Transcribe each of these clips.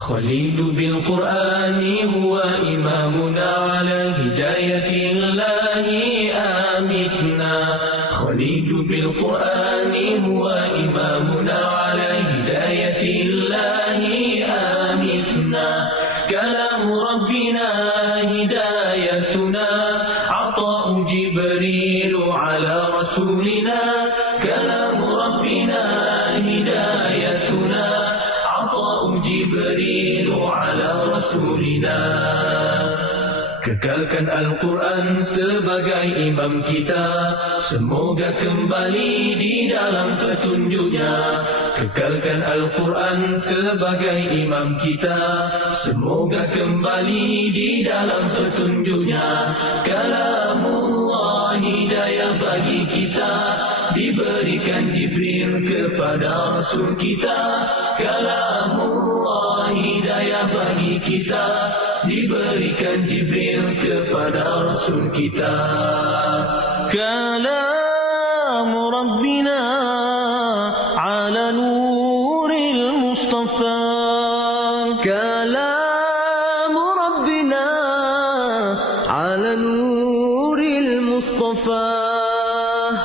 خليل بالقرآن هو إمامنا على هداية الله آمتنا. خليل بالقرآن هو إمامنا على هداية الله آمتنا. كلام ربنا هدايتنا، عطاء جبريل على رسولنا. كلام ربنا هدايتنا، عطاء جبريل على رسولنا. Kekalkan Al-Quran sebagai imam kita, semoga kembali di dalam petunjuknya. Kekalkan Al-Quran sebagai imam kita, semoga kembali di dalam petunjuknya. Kalamullah hidayah bagi kita, diberikan Jibril kepada Rasul kita. Kalamullah hidayah bagi kita, diberikan Jibril kepada Rasul kita. Kalam Rabbina ala nuril Mustafa. Kalam Rabbina ala nuril Mustafa.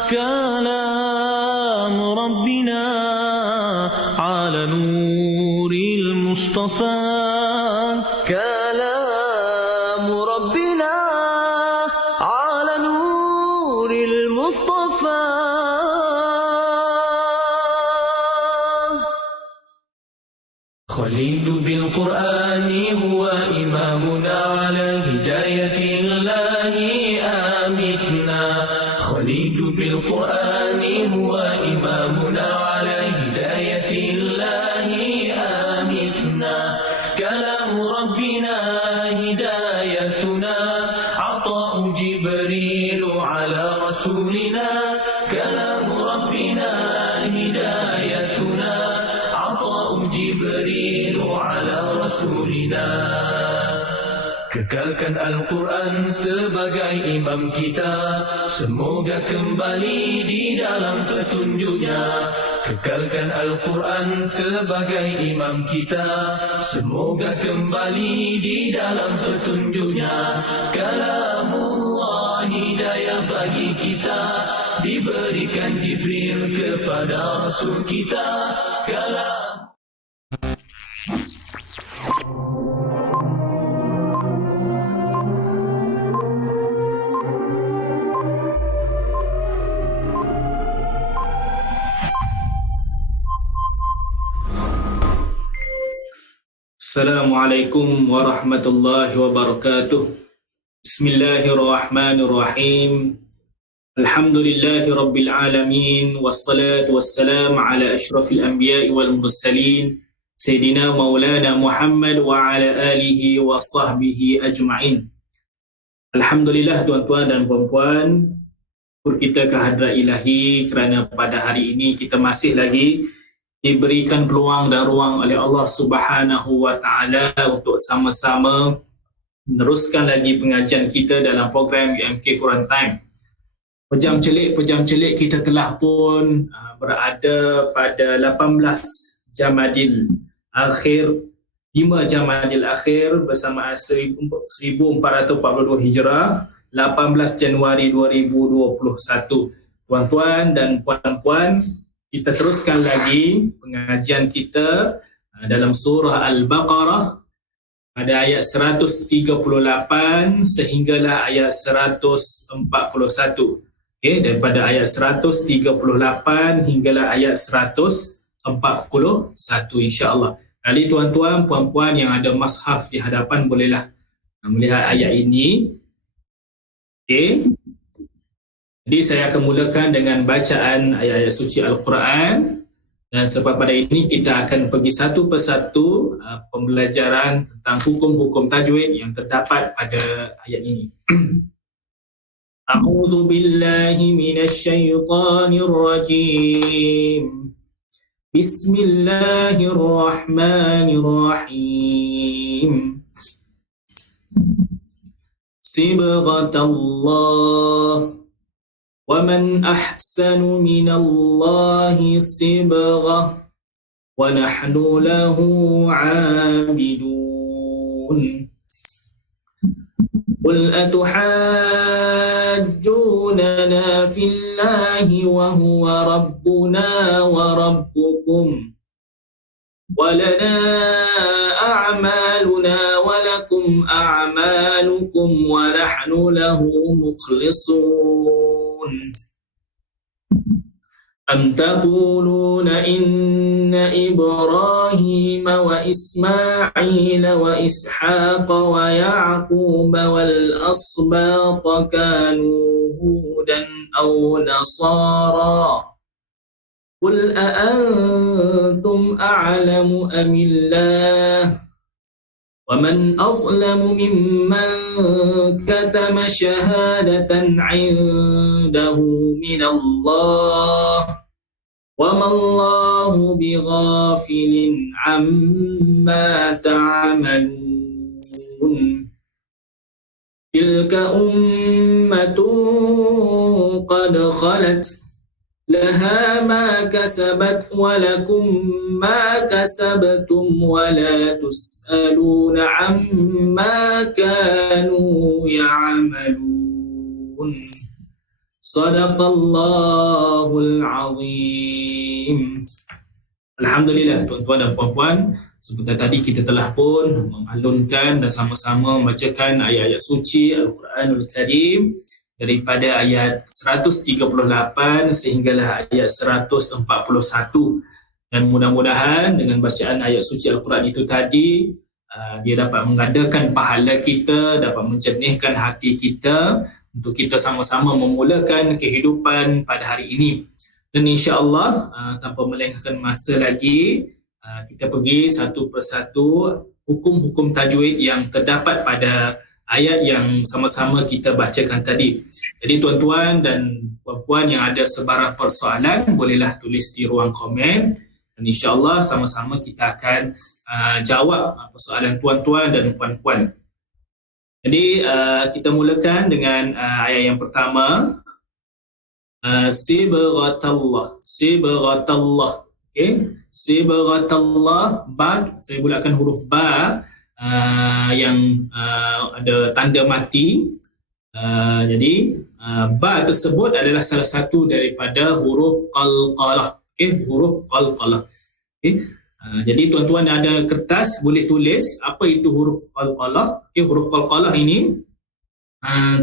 Kalam Rabbina ala nuril Mustafa. كلام ربنا على نور المصطفى. خليل بالقرآن هو إمامنا على هداية الله آمتنا. خليل بالقرآن هو إمامنا على هداية الله آمتنا. كلام ربنا هدايتنا، عطاء جبريل على رسولنا. كلام ربنا هدايتنا، عطاء جبريل على رسولنا. Kekalkan Al-Quran sebagai imam kita, semoga kembali di dalam petunjuknya. Kekalkan Al-Quran sebagai imam kita, semoga kembali di dalam petunjuknya. Kalamullah hidayah bagi kita, diberikan Jibril kepada Rasul kita. Kalam Assalamualaikum warahmatullahi wabarakatuh. Bismillahirrahmanirrahim. Alhamdulillahi rabbil alamin, wassalatu wassalamu ala asyrafil anbiya'i wal mursalin, Sayyidina Maulana Muhammad wa ala alihi wa sahbihi ajma'in. Alhamdulillah tuan-tuan dan puan-puan, syukur kita ke hadrat ilahi kerana pada hari ini kita masih lagi diberikan peluang dan ruang oleh Allah Subhanahu wa Ta'ala untuk sama-sama meneruskan lagi pengajian kita dalam program UMK Quran Time. Pejam celik kita telah pun berada pada 18 Jamadil Akhir, 5 Jamadil Akhir bersamaan 1442 Hijrah, 18 Januari 2021. Tuan-tuan dan puan-puan, kita teruskan lagi pengajian kita dalam surah Al-Baqarah pada ayat 138 sehinggalah ayat 141. Okey, daripada ayat 138 hinggalah ayat 141 insya-Allah. Kali tuan-tuan puan-puan yang ada mushaf di hadapan bolehlah melihat ayat ini. Okey. Jadi saya akan mulakan dengan bacaan ayat-ayat suci Al-Quran, dan selepas pada ini kita akan pergi satu persatu pembelajaran tentang hukum-hukum tajwid yang terdapat pada ayat ini. A'udzu billahi minasy syaithanir rajim. Bismillahirrahmanirrahim. Sibghatallah, وَمَنْ أَحْسَنُ مِنَ اللَّهِ صِبْغَةً ونحن له عابدون قل أتحاجوننا في الله وهو ربنا وربكم ولنا أعمالنا ولكم أعمالكم ونحن له مخلصون أم تقولون إن إبراهيم وإسماعيل وإسحاق ويعقوب والأسباط كانوا هودا أو نصارى قل أأنتم أعلم أم الله ومن أظلم ممن كتم شهادة عنده من الله وما الله بغافل عما تعملون تلك أمة قد خلت لها ما كسبت ولكم ما كسبتم ولا تسألون عما كانوا يعملون صدق الله العظيم. Alhamdulillah tuan-tuan dan puan-puan, sebentar tadi kita telah pun mengalunkan dan sama-sama membacakan ayat-ayat suci Al-Quranul Karim daripada ayat 138 sehinggalah ayat 141, dan mudah-mudahan dengan bacaan ayat suci Al-Quran itu tadi dia dapat mengadakan pahala kita, dapat menjernihkan hati kita untuk kita sama-sama memulakan kehidupan pada hari ini. Dan insya-Allah tanpa melengahkan masa lagi, kita pergi satu persatu hukum-hukum tajwid yang terdapat pada ayat yang sama-sama kita bacakan tadi. Jadi tuan-tuan dan puan-puan yang ada sebarang persoalan, bolehlah tulis di ruang komen dan insya-Allah sama-sama kita akan jawab persoalan tuan-tuan dan puan-puan. Jadi kita mulakan dengan ayat yang pertama. Sibghatallah. Okey, sibghatallah, ba, saya bulatkan huruf ba yang ada tanda mati. Jadi ba tersebut adalah salah satu daripada huruf qalqalah. Okey, huruf qalqalah. Okey. Jadi tuan-tuan ada kertas boleh tulis apa itu huruf qalqalah. Okey, huruf qalqalah ini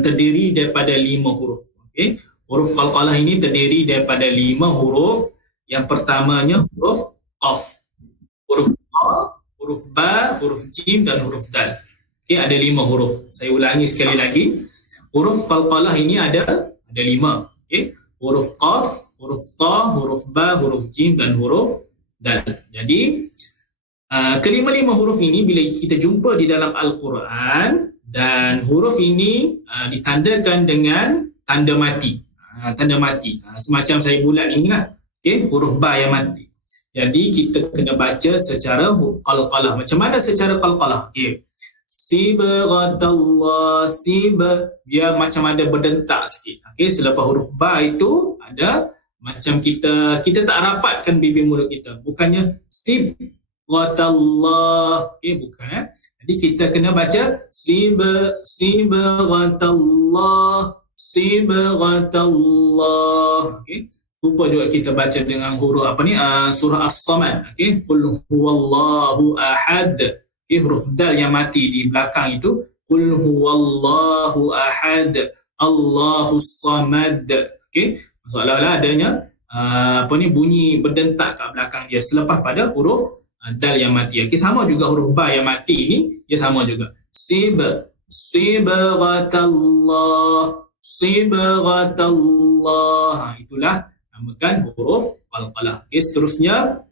terdiri daripada 5 huruf. Okey. Huruf qalqalah ini terdiri daripada 5 huruf. Yang pertamanya huruf qaf, huruf a, huruf ba, huruf jim dan huruf dal. Okey, ada 5 huruf. Saya ulangi sekali lagi. Huruf qalqalah ini ada 5. Okey, huruf qaf, huruf ta, huruf ba, huruf jim dan huruf dal. Jadi kelima-lima huruf ini bila kita jumpa di dalam Al-Quran, dan huruf ini ditandakan dengan tanda mati. Tanda mati. Semacam saya bulat ini lah. Okey, huruf ba yang mati. Jadi kita kena baca secara qalqalah. Macam mana secara qalqalah? Okey. Sibghatallah, dia macam ada berdentak sikit. Okey, selepas huruf ba itu ada macam kita tak rapatkan bibir mulut kita. Bukannya sibghatallah. Okey, bukan. Jadi kita kena baca sibghatallah. Sibghatallah. Okey. Rupa juga kita baca dengan huruf surah As-Samad. Okey. Qul huwallahu ahad. Okey, huruf dal yang mati di belakang itu qul huwallahu ahad. Allahus samad. Okey. Masalah adanya bunyi berdentak kat belakang dia selepas pada huruf dal yang mati. Okey, sama juga huruf ba yang mati ini dia sama juga. Sibghatallah. Sibghatallah. Itulah namakan huruf qalqalah. Okey, seterusnya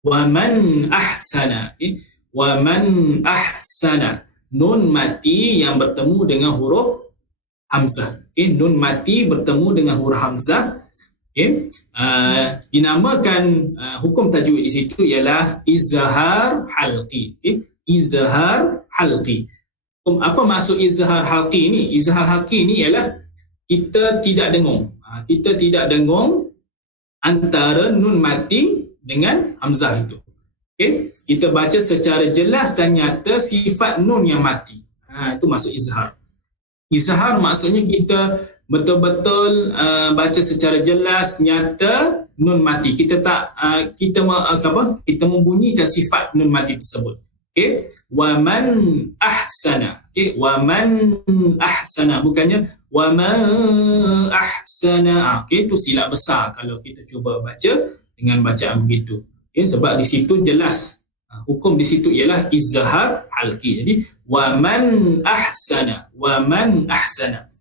wa man ahsana. Okey, wa man ahsana. Nun mati yang bertemu dengan huruf hamzah. Okey, nun mati bertemu dengan huruf hamzah. Okey, dinamakan hukum tajwid di situ ialah izhar halqi. Okey, izhar halqi. Apa maksud izhar halqi ni? Izhar halqi ni ialah kita tidak dengung. Kita tidak dengung antara nun mati dengan hamzah itu. Okay? Kita baca secara jelas dan nyata sifat nun yang mati. Itu maksud izhar. Izhar maksudnya kita betul-betul baca secara jelas, nyata, nun mati. Kita tak kita membunyikan sifat nun mati tersebut. Okay? Wa man ahsana. Okay? Wa man ahsana, bukannya wa ma ahsana. Okay? Itu silap besar kalau kita cuba baca dengan bacaan begitu. Okay? Sebab di situ jelas hukum di situ ialah izhar halqi. Jadi wa man ahsana, wa man ahsana.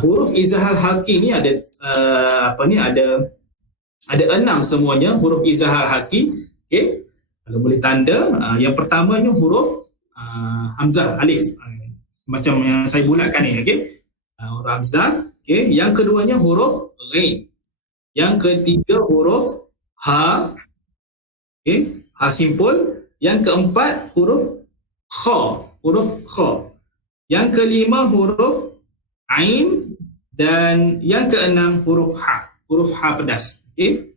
Huruf izhar halqi ni ada ada 6 semuanya huruf izhar halqi. Okey, kalau boleh tanda, yang pertamanya huruf hamzah alif, macam yang saya bulatkan ni. Okey, huruf hamzah. Okey, yang keduanya huruf ghain, yang ketiga huruf ha. Okey, ha simpul. Yang keempat huruf kha, huruf kha. Yang kelima huruf ain, dan yang keenam huruf ha pedas. Okey.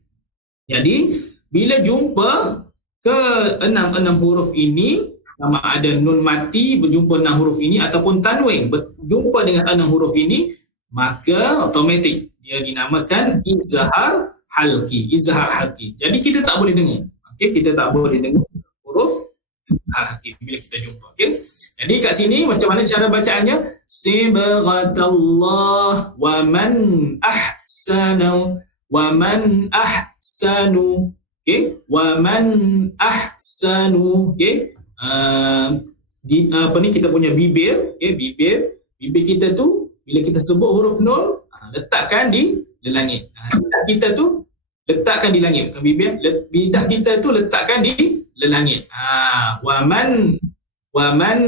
Jadi bila jumpa ke 6 huruf ini, sama ada nun mati berjumpa 6 huruf ini ataupun tanwin berjumpa dengan 6 huruf ini, maka automatik dia dinamakan izhar halqi, izhar halqi. Jadi kita tak boleh dengar. Okey, kita tak boleh dengar huruf halqi bila kita jumpa. Okey. Jadi kat sini macam mana cara bacaannya? Sibghatallah wa man ahsanu, wa man ahsanu. Okey, wa man ahsanu. Okey. Kita punya bibir, okey, bibir kita tu bila kita sebut huruf nun, letakkan di langit. Lidah kita tu letakkan di langit, bukan bibir. Lidah kita tu letakkan di langit. Wa man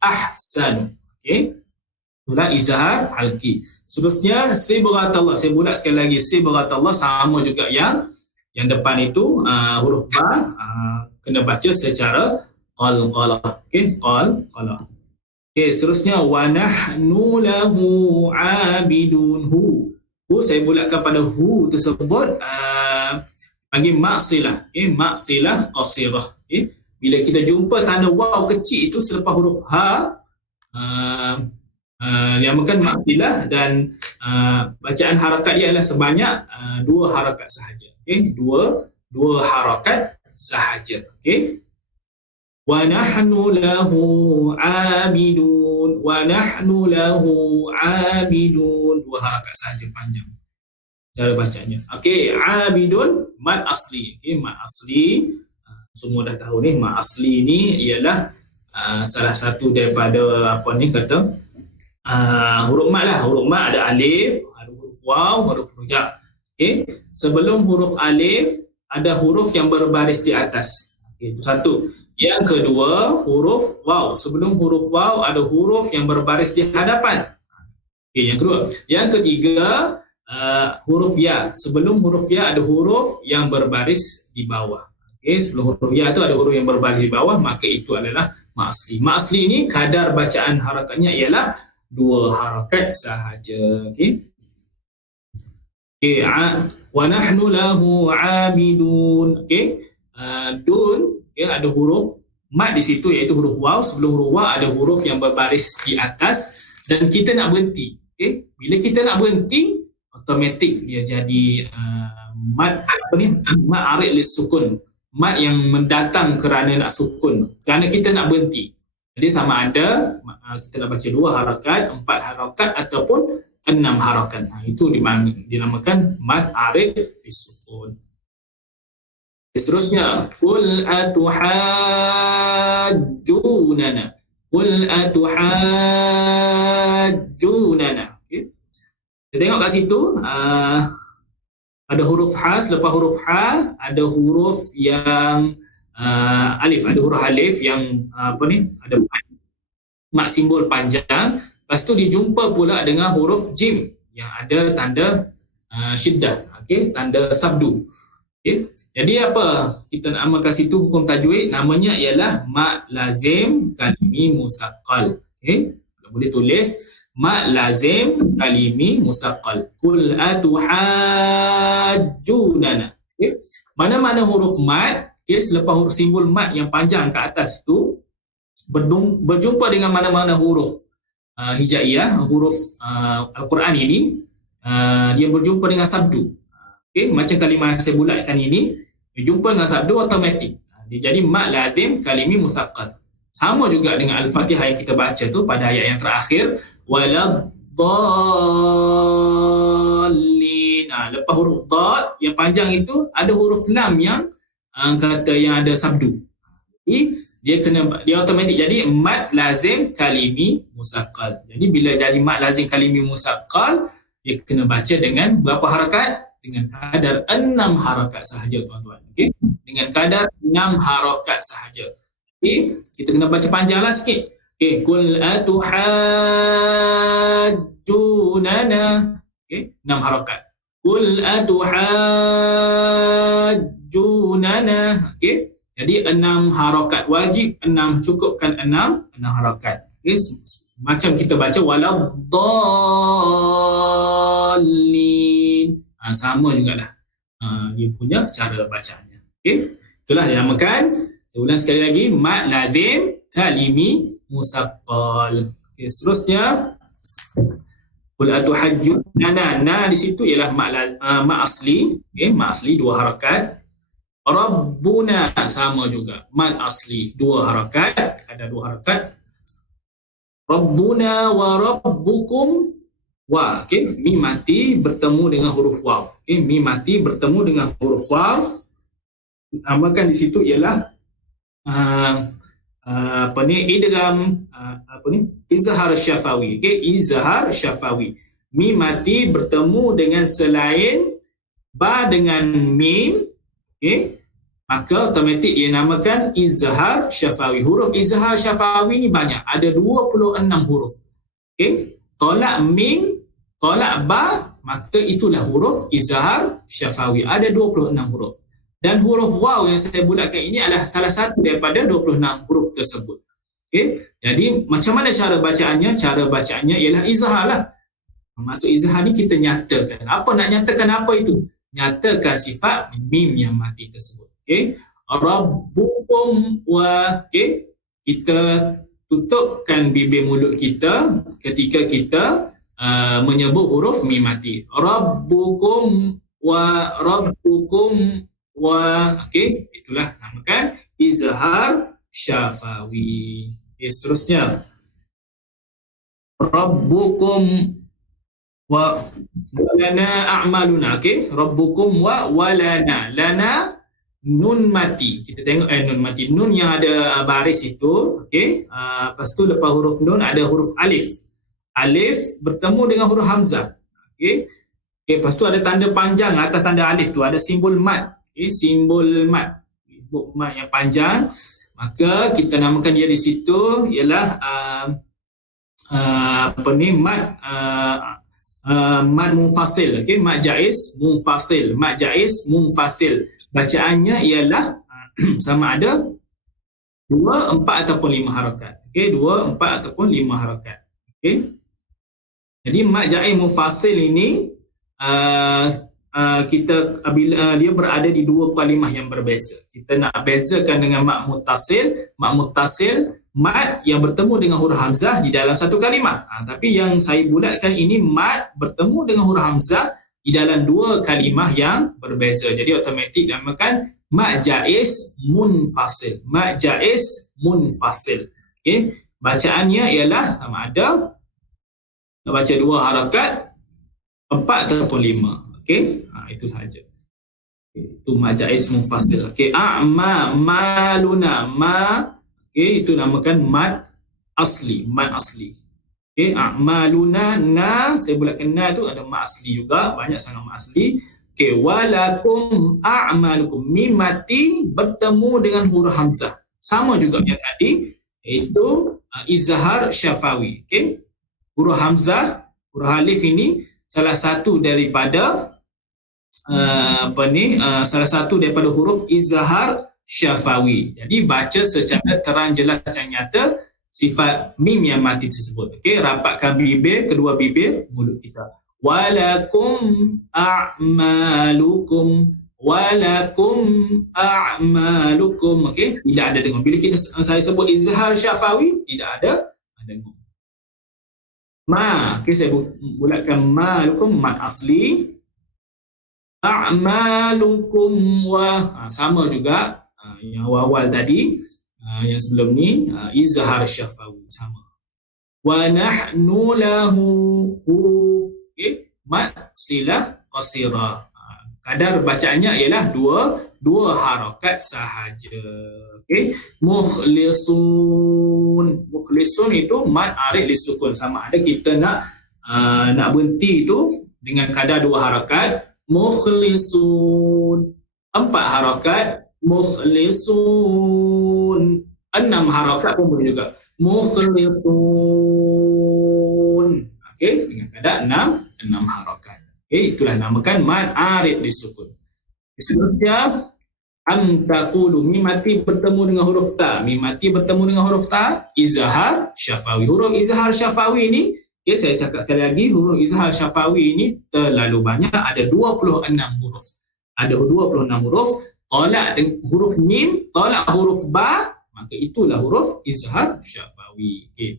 ahsanu. Okey. Itulah izhar halqi. Seterusnya sibghatallah. Saya bulat sekali lagi, sibghatallah sama juga yang depan itu huruf ba kena baca secara qalqalah. Okey, qalqalah. Okey, seterusnya wa nahnu lahu abidun. Hu saya bulatkan pada hu tersebut bagi maksilah. Okey, maksilah qasirah. Okey. Bila kita jumpa tanda waw kecil itu selepas huruf ha, yang makan maksilah, dan bacaan harakat dia adalah sebanyak 2 harakat sahaja. Okey, dua harakat sahaja. Okey. Wa nahnu lahu abidun, wa nahnu lahu abidun. 2 harakat sahaja panjang cara bacanya. Okey, abidun mad asli. Okey, mad asli. Semua dah tahu ni, mad asli ni ialah salah satu daripada huruf mad lah. Huruf mad ada alif, ada huruf waw, huruf ya. Okey, sebelum huruf alif ada huruf yang berbaris di atas. Okey, itu satu. Yang kedua, huruf waw. Sebelum huruf waw ada huruf yang berbaris di hadapan. Okey, yang kedua. Yang ketiga, huruf ya. Sebelum huruf ya ada huruf yang berbaris di bawah. Okey, sebelum huruf ya tu ada huruf yang berbaris di bawah, maka itu adalah mad asli. Mad asli ni kadar bacaan harakatnya ialah 2 harakat sahaja. Okey. Okey, wa nahnu lahu abidun. Okey. Dun, okay, ada huruf mad di situ iaitu huruf waw. Sebelum huruf waw ada huruf yang berbaris di atas dan kita nak berhenti. Okey. Bila kita nak berhenti, automatik dia jadi mad mad arid lis sukun. Mad yang mendatang kerana nak sukun, kerana kita nak berhenti. Jadi sama ada kita nak baca 2 harakat, 4 harakat ataupun 6 harakat. Itu dinamakan mad arid lis sukun. Seterusnya, qul atuhajjunana. Qul atuhajjunana. Okay. Kita tengok kat situ, ada huruf ha. Selepas huruf ha ada huruf yang alif, ada huruf alif yang ada mat simbol panjang. Lepas tu dijumpa pula dengan huruf jim yang ada tanda syiddah, okey, tanda sabdu. Okey. Jadi apa kita nak amalkan situ hukum tajwid, namanya ialah mat lazim kalimi musaqqal. Okey, boleh tulis mat lazim kalimi musaqqal. Qul atuhajjunana. Okay. Mana-mana huruf mat Okay, selepas huruf simbol mat yang panjang kat atas tu berjumpa dengan mana-mana huruf hijaiyah, huruf Al-Quran ini, dia berjumpa dengan sabdu. Okay, macam kalimah yang saya bulatkan ini, berjumpa dengan sabdu automatik. Dia jadi mat lazim kalimi musaqqal. Sama juga dengan Al-Fatihah yang kita baca tu pada ayat yang terakhir, waladdallin. Lepas huruf dad yang panjang itu ada huruf lam yang kata yang ada sabdu. Jadi dia automatik jadi mat lazim kalimi musaqqal. Jadi bila jadi mat lazim kalimi musaqqal, dia kena baca dengan berapa harakat? Dengan kadar 6 harakat sahaja, tuan-tuan. Okey, dengan kadar 6 harakat sahaja. Okey, kita kena baca panjanglah sikit. Okey, qul atuhajjunana. Okey, 6 harakat. Qul atuhajjunana. Okey, jadi 6 harakat wajib, 6 cukupkan 6 harakat. Okey, macam kita baca waladdallin. Sama jugalah dia punya cara bacanya. Okey, itulah dinamakan, saya ulang sekali lagi, mat lazim kalimi musaqqal. Okey, seterusnya qul atuhajjunana, di situ ialah mat asli. Okey, mat asli 2 harakat. Rabbuna sama juga, mat asli 2 harakat, ada 2 harakat. Rabbuna wa rabbukum wa. Okey, mim mati bertemu dengan huruf waw. Okey, mim mati bertemu dengan huruf waw. Namakan di situ ialah idgham izhar syafawi. Okey, izhar syafawi. Mim mati bertemu dengan selain ba dengan mim. Okey, maka automatik dia namakan izhar syafawi. Huruf izhar syafawi ni banyak, ada 26 huruf. Okey, tolak mim, tolak ba, maka itulah huruf izhar syafawi. Ada 26 huruf. Dan huruf waw yang saya bulatkan ini adalah salah satu daripada 26 huruf tersebut. Okey, jadi macam mana cara bacaannya? Cara bacaannya ialah izhar lah. Maksud izhar ni kita nyatakan. Apa nak nyatakan apa itu? Nyatakan sifat mim yang mati tersebut. Okey, rabbukum wa. Okey, kita tutupkan bibir mulut kita ketika kita menyebut huruf mim mati. Rabbukum wa rabbukum wa. Okey, itulah namakan izhar syafawi. Okay, seterusnya rabbukum wa lana a'maluna. Okey, rabbukum wa walana. Lana nun mati. Kita tengok nun mati. Nun yang ada baris itu. Okey, lepas tu lepas huruf nun ada huruf alif. Alif bertemu dengan huruf hamzah. Okey. Okey, lepas tu ada tanda panjang atas tanda alif tu, ada simbol mat. Okey, simbol mat. Simbol mat yang panjang. Maka kita namakan dia di situ ialah mat munfasil. Okey, mat jaiz munfasil. Mat jaiz munfasil. Bacaannya ialah sama ada 2, 4 ataupun 5 harakat. Okey, 2, 4 ataupun 5 harakat. Okey. Jadi mat jaiz munfasil ini kita bila dia berada di 2 kalimah yang berbeza. Kita nak bezakan dengan mat muttasil. Mat muttasil mat yang bertemu dengan huruf hamzah di dalam satu kalimah. Tapi yang saya bulatkan ini mat bertemu dengan huruf hamzah di dalam 2 kalimah yang berbeza. Jadi automatik dinamakan mat jaiz munfasil. Mat jaiz munfasil. Okey, bacaannya ialah sama ada nak baca 2 harakat, 4 ataupun 5. Okey, itu sahaja. Itu mat jaiz munfasil. Okey, maluna ma. Okey, itu namakan mat asli. Mat asli. Okey, a'maluna na, saya bulatkan na tu ada mat asli juga, banyak sangat mat asli. Okey, walakum a'malukum. Mim mati bertemu dengan huruf hamzah. Sama juga yang tadi, iaitu izhar syafawi. Okey, huruf hamzah, huruf alif ini salah satu daripada salah satu daripada huruf izhar syafawi. Jadi baca secara terang jelas yang nyata sifat mim yang mati tersebut. Okey, rapatkan bibir, kedua bibir mulut kita. Walakum a'malukum. walakum a'malukum. Okey, tidak ada dengung. Bila saya sebut izhar syafawi, tidak ada dengung. Ma, okey, saya bulatkan malukum, mat asli. A'malukum sama juga yang awal tadi, yang sebelum ni izhar syafawi sama. Wa nahnu lahu, okey, mat silah qasirah. Kadar bacaannya ialah dua harakat sahaja. Okey, mukhlisun itu mad arid lisukun, sama ada kita nak berhenti itu dengan kadar dua harakat. Mukhlisun 4 harakat, mukhlisun 6 harakat pun boleh juga. Mukhlisun, okey, dengan kadar 6 harakat. Okey, itulah namakan mad arid lisukun. Seterusnya am taqulu, mim mati bertemu dengan huruf ta. Mim mati bertemu dengan huruf ta, izhar syafawi. Huruf izhar syafawi ni, okay, saya cakap sekali lagi, huruf izhar syafawi ni terlalu banyak, ada 26 huruf. Ada 26 huruf. Tolak huruf mim, tolak huruf ba, maka itulah huruf izhar syafawi. Okay.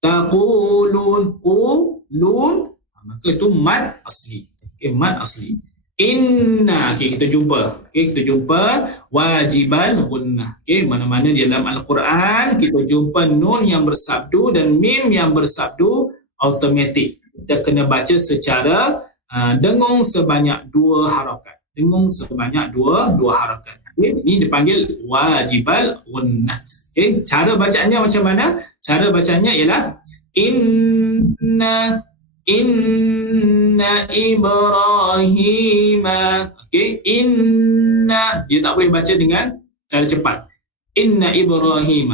Taqulun, qulun, maka itu mad asli. Okay, mad asli. Inna, okay, kita jumpa. Okay, kita jumpa wajibal gunnah. Okay, mana-mana di dalam Al-Quran kita jumpa nun yang bersabdu dan mim yang bersabdu automatik. Kita kena baca secara dengung sebanyak 2 harakat. Dengung sebanyak dua harakat. Okay, ini dipanggil wajibal gunnah. Okay, cara bacaannya macam mana? Cara bacaannya ialah Inna Ibrahim. Okey, inna, dia tak boleh baca dengan secara cepat. Inna Ibrahim.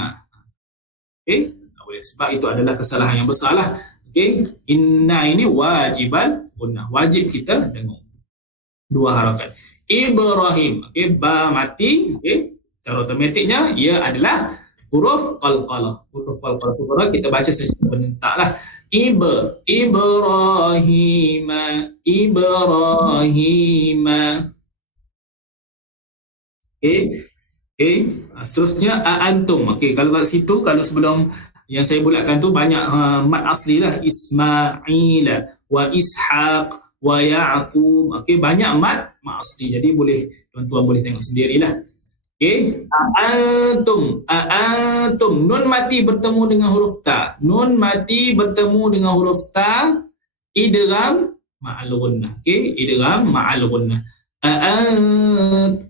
Okey, tak boleh, sebab itu adalah kesalahan yang besar lah. Okey, inna ini wajibal gunnah, wajib kita dengung 2 harakat. Ibrahim, okey, ba mati, okey, secara automatiknya ia adalah huruf qalqalah. Huruf qalqalah kita baca secara berentak lah. Ibrahim. Okay. Seterusnya antum. Okay, kalau kat situ, kalau sebelum yang saya bulatkan tu banyak mad asli lah. Ismail wa Ishaq wa Ya'qub. Okay, banyak mad asli. Jadi boleh, tuan-tuan boleh tengok sendirilah. Okay. Antum. Nun mati bertemu dengan huruf ta. Nun mati bertemu dengan huruf ta. Idgham ma'al gunnah. Okay. Idgham ma'al gunnah.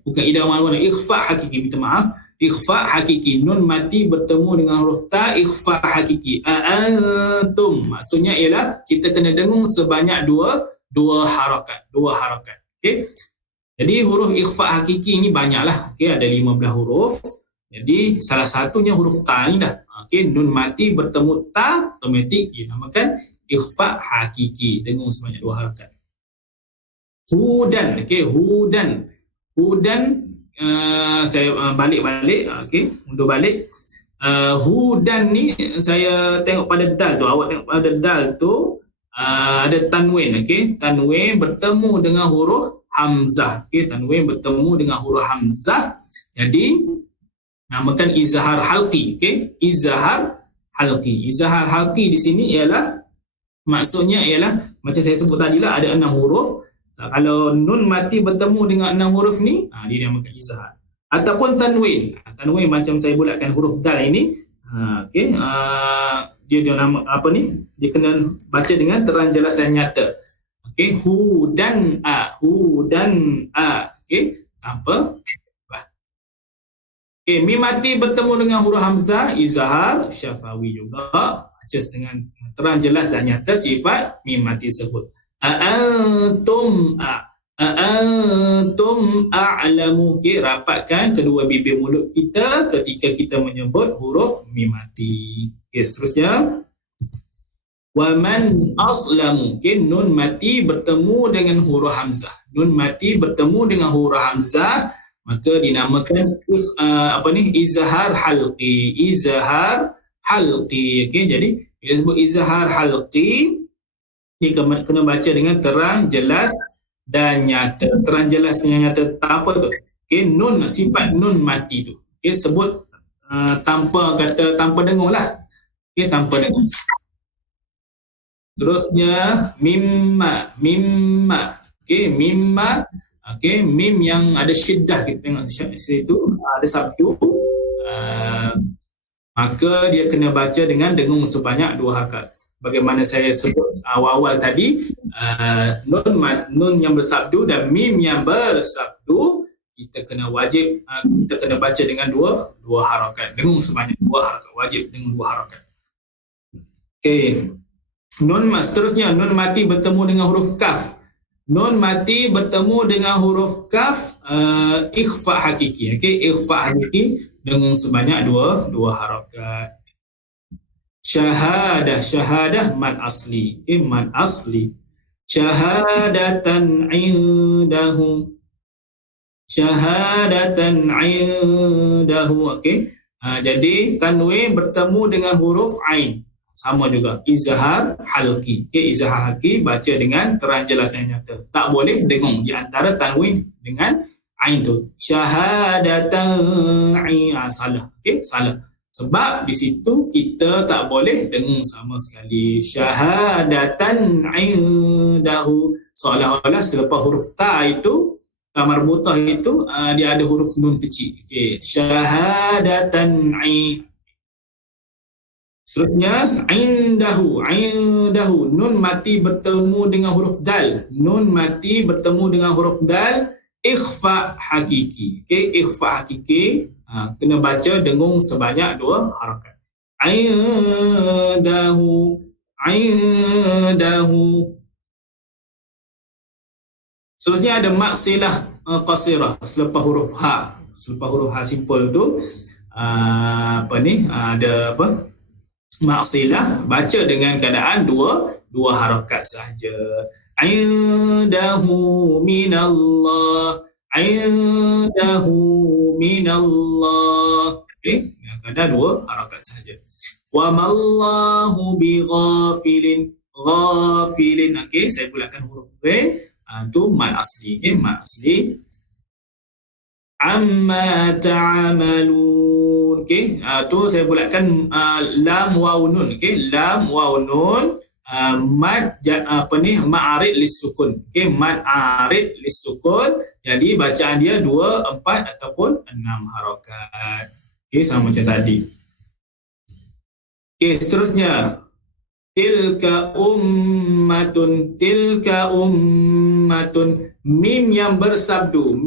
Bukan idgham ma'al gunnah. Ikhfa hakiki. Minta maaf. Ikhfa hakiki. Nun mati bertemu dengan huruf ta. Ikhfa hakiki. Antum. Maksudnya ialah kita kena dengung sebanyak dua harakat. Okay. Jadi huruf ikhfa hakiki ini banyaklah. Okey, ada 15 huruf. Jadi salah satunya huruf ta ni dah. Okey, nun mati bertemu ta, automatik dinamakan ikhfa hakiki, dengung sebanyak 2 harakat. Hudan, okey, hudan. Saya balik. Okey, mundur balik. Hudan ni saya tengok pada dal tu. Awak tengok pada dal tu ada tanwin. Okey, tanwin bertemu dengan huruf hamzah. Okey, tanwin bertemu dengan huruf hamzah. Jadi namakan izhar halqi. Okey, izhar halqi. Izhar halqi di sini ialah maksudnya ialah macam saya sebut tadi lah, ada 6 huruf. Kalau nun mati bertemu dengan 6 huruf ni, dia namakan izhar. Ataupun tanwin. Tanwin macam saya bulatkan huruf dal ini. Okey, dia nama apa ni? Dia kena baca dengan terang, jelas dan nyata. Okey, hudan a. Okey, apa? Okey, mim mati bertemu dengan huruf hamzah, izhar syafawi juga. Baca dengan terang, jelas dan nyata sifat mim mati tersebut. Antum a'lamu. Okey, rapatkan kedua bibir mulut kita ketika kita menyebut huruf mim mati. Okey, seterusnya wa man azlamu. Okay, nun mati bertemu dengan huruf hamzah. Nun mati bertemu dengan huruf hamzah, maka dinamakan izhar halqi. Izhar halqi. Okay, jadi bila sebut izhar halqi ni kena baca dengan terang, jelas dan nyata. Terang jelasnya nyata tak apa tu. Okay, nun, sifat nun mati tu. Okay, sebut tanpa dengung lah. Okay, tanpa dengung. Terusnya mimma. Okay, mimma. Okay, mim yang ada syiddah, kita tengok situ ada sabdu. Maka dia kena baca dengan dengung sebanyak 2 harakat. Bagaimana saya sebut awal-awal tadi, nun yang bersabdu dan mim yang bersabdu, kita kena baca dengan dua harakat, dengung sebanyak 2 harakat, wajib dengan 2 harakat. Okey. Seterusnya nun mati bertemu dengan huruf kaf. Nun mati bertemu dengan huruf kaf, ikhfa hakiki. Okey, ikhfa hakiki dengung sebanyak 2 harakat. Syahadah mad asli. Okay, mad asli. Syahadatan indahu. Okey. Jadi tanwin bertemu dengan huruf ain. Sama juga. Izhar halqi. Okay, izhar halqi baca dengan terang jelas yang nyata. Tak boleh dengung di antara tanwin dengan ain tu. Syahadatan ain. Salah. Okey, salah. Sebab di situ kita tak boleh dengung sama sekali. Syahadatan indahu. Seolah-olah selepas huruf ta itu, ta marbutah itu, dia ada huruf nun kecil. Okey, syahadatan ain. Seterusnya indahu. Nun mati bertemu dengan huruf dal. Ikhfa hakiki. Okey, ikhfa hakiki. Kena baca dengung sebanyak 2 harakat. Indahu. Seterusnya ada maksilah qasirah selepas huruf ha. Selepas huruf ha simple tu, ada apa? Maksilah baca dengan keadaan 2 harakat sahaja. Indahu minallah. Okey, ada 2 harakat sahaja. Wa mallahu bighafilin. Okey, saya pulakan huruf ghain. Tu mad asli. Okey, mad asli. Amma ta'amalun. Okey, tu saya pulakan lam waw nun. Okey, lam waw nun. Mad ma'arid lis-sukun. Okey, mad arid lis-sukun. Jadi bacaan dia 2, 4 ataupun 6 harakat. Okey, sama macam tadi. Okey, seterusnya tilka ummatun. Mim yang bersabdu.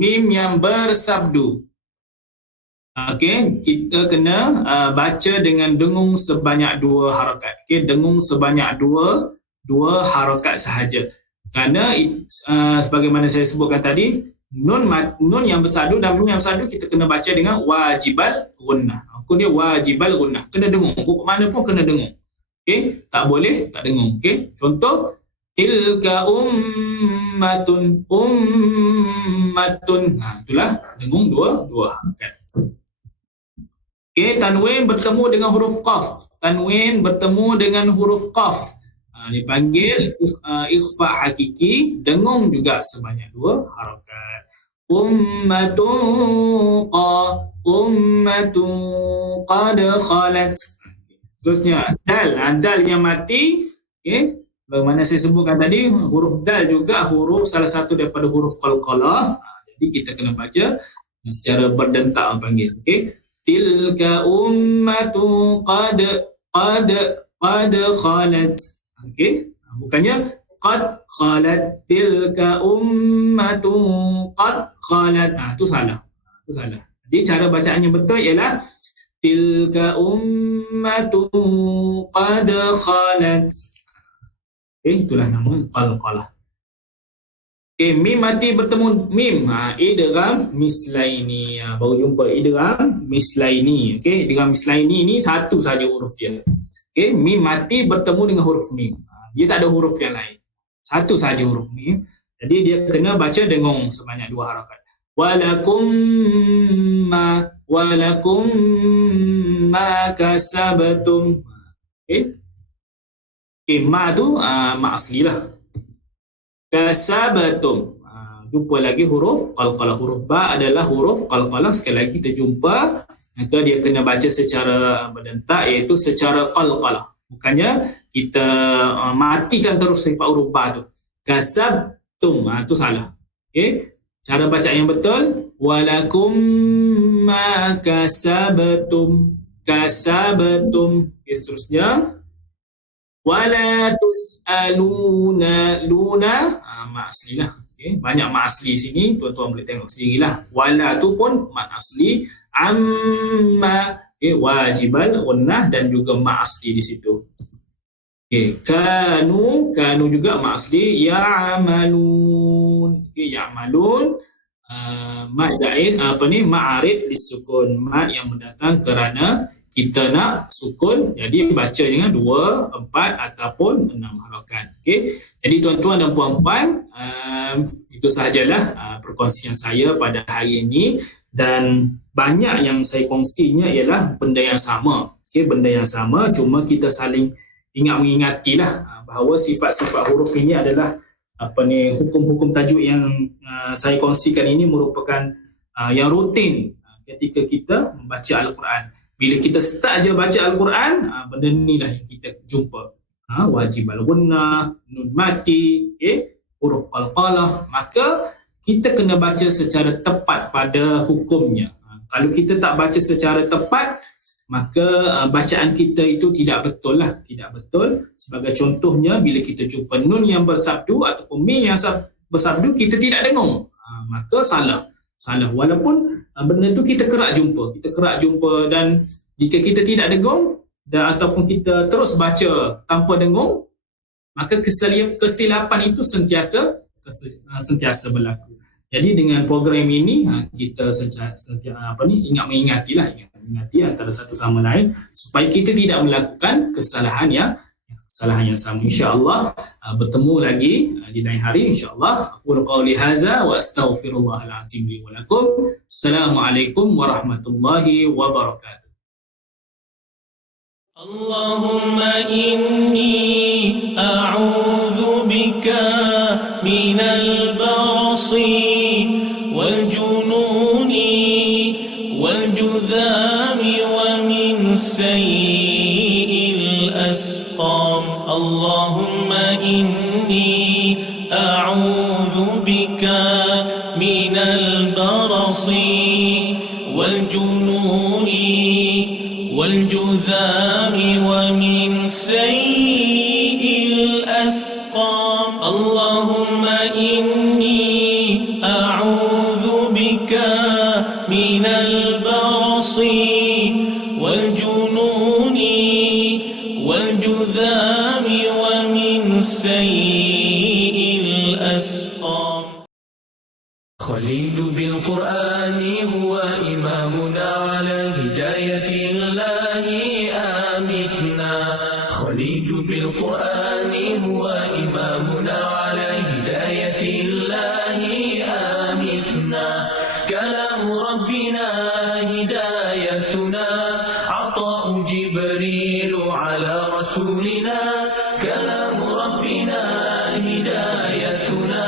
Okey, kita kena baca dengan dengung sebanyak 2 harakat. Okey, dengung sebanyak 2 harakat sahaja. Kerana sebagaimana saya sebutkan tadi, nun yang bersadu dan mim yang bersadu kita kena baca dengan wajibal gunnah. Hukum dia wajibal gunnah. Kena dengung. Hukum mana pun kena dengung. Okey, tak boleh tak dengung. Okey, contoh tilka ummatun. Itulah dengung 2 harakat. Okey, tanwin bertemu dengan huruf qaf. Dipanggil ikhfa hakiki, dengung juga sebanyak 2 harakat. Ummatun qad khalat. Seterusnya dal yang mati. Okey, bagaimana saya sebutkan tadi, huruf dal juga salah satu daripada huruf qalqalah. Jadi kita kena baca secara berdentak panggil. Okey, tilka ummatu qad khalat. Okey, bukannya qad khalat. Tilka ummatu qad khalat. Itu salah. Jadi cara bacaan yang betul ialah tilka ummatu qad khalat. Okey, itulah nama qalqalah. Okey, mim mati bertemu mim. Idgham mislaini. Baru jumpa idgham mislaini. Okey, idgham mislaini ni satu saja huruf dia. Okey, mim mati bertemu dengan huruf mim. Dia tak ada huruf yang lain. Satu saja huruf mim. Jadi dia kena baca dengung sebanyak 2 harakat. Walakum ma kasabtum. Okey. Ma tu ma asli lah. Kasabtum. jumpa lagi huruf qalqalah. Huruf ba adalah huruf qalqalah. Sekali lagi kita jumpa, maka dia kena baca secara berdentak, iaitu secara qalqalah. Bukannya kita matikan terus sifat huruf ba tu. Kasabtum, tu salah. Okey. Cara baca yang betul, walakum ma kasabtum. Kasabtum. Okay, seterusnya, wala tus'aluna. Luna, mak asli lah. Okay, banyak mak asli sini, tuan-tuan boleh tengok sendirilah. Wala tu pun mak asli. Amma, okay, wajibal gunnah dan juga mak asli di situ. Okay, kanu juga mak asli. Ya'malun. Okay, ya'malun. Mak da'is, ma'arif disukun. Mak yang mendatang kerana kita nak sukun, jadi baca dengan 2, 4 ataupun 6 harakat. Okay? Jadi tuan-tuan dan puan-puan, itu sahajalah perkongsian saya pada hari ini, dan banyak yang saya kongsinya ialah benda yang sama. Okay? Benda yang sama, cuma kita saling mengingatilah bahawa sifat-sifat huruf ini adalah hukum-hukum tajuk yang saya kongsikan ini merupakan yang rutin ketika kita membaca Al-Quran. Bila kita start je baca Al-Quran, benda ni lah yang kita jumpa. Wajib al-gunnah, nun mati, huruf qalqalah. Maka kita kena baca secara tepat pada hukumnya. Kalau kita tak baca secara tepat, maka bacaan kita itu tidak betul lah. Tidak betul. Sebagai contohnya, bila kita jumpa nun yang bersabdu ataupun mim yang bersabdu, kita tidak dengung. Maka salah. Walaupun benda tu kita kerap jumpa, dan jika kita tidak dengung ataupun kita terus baca tanpa dengung, maka kesilapan itu sentiasa berlaku. Jadi dengan program ini kita mengingati antara satu sama lain supaya kita tidak melakukan kesalahan yang sama. InsyaAllah bertemu lagi di lain hari insyaAllah. Aqulu qawli hadza wa astaghfirullahal azim li wa lakum. Assalamualaikum warahmatullahi wabarakatuh. Allahumma inni a'udzu bika minal barasi wal jununi wal judhami wa min sayyi'il asqam. Allahumma inni a'udzu bika minal barasi wal jununi wal judhami wa min sayyi'il asqam. Allahumma inni a'udzu bika minal barasi wal jununi wal judhami wa min sayyi'il asqam. خليل بالقرآن هو إمامنا على هداية الله آمتنا. خليل بالقرآن هو إمامنا على هداية الله آمتنا. كلام ربنا هدايتنا عطاء جبريل على رسولنا. كلام ربنا هدايتنا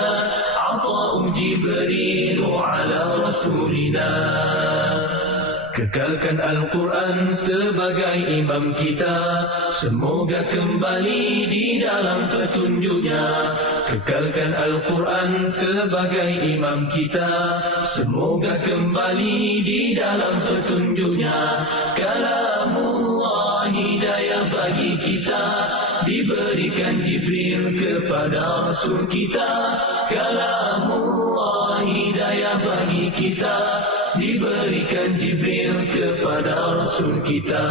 عطاء جبريل على رسولنا. Kekalkan Al-Quran sebagai imam kita, semoga kembali di dalam petunjuknya. Kekalkan Al-Quran sebagai imam kita, semoga kembali di dalam petunjuknya. Kalamullah hidayah bagi kita, diberikan Jibril kepada Rasul kita. Kalamullah hidayah bagi kita, diberikan Jibril kepada Rasul kita.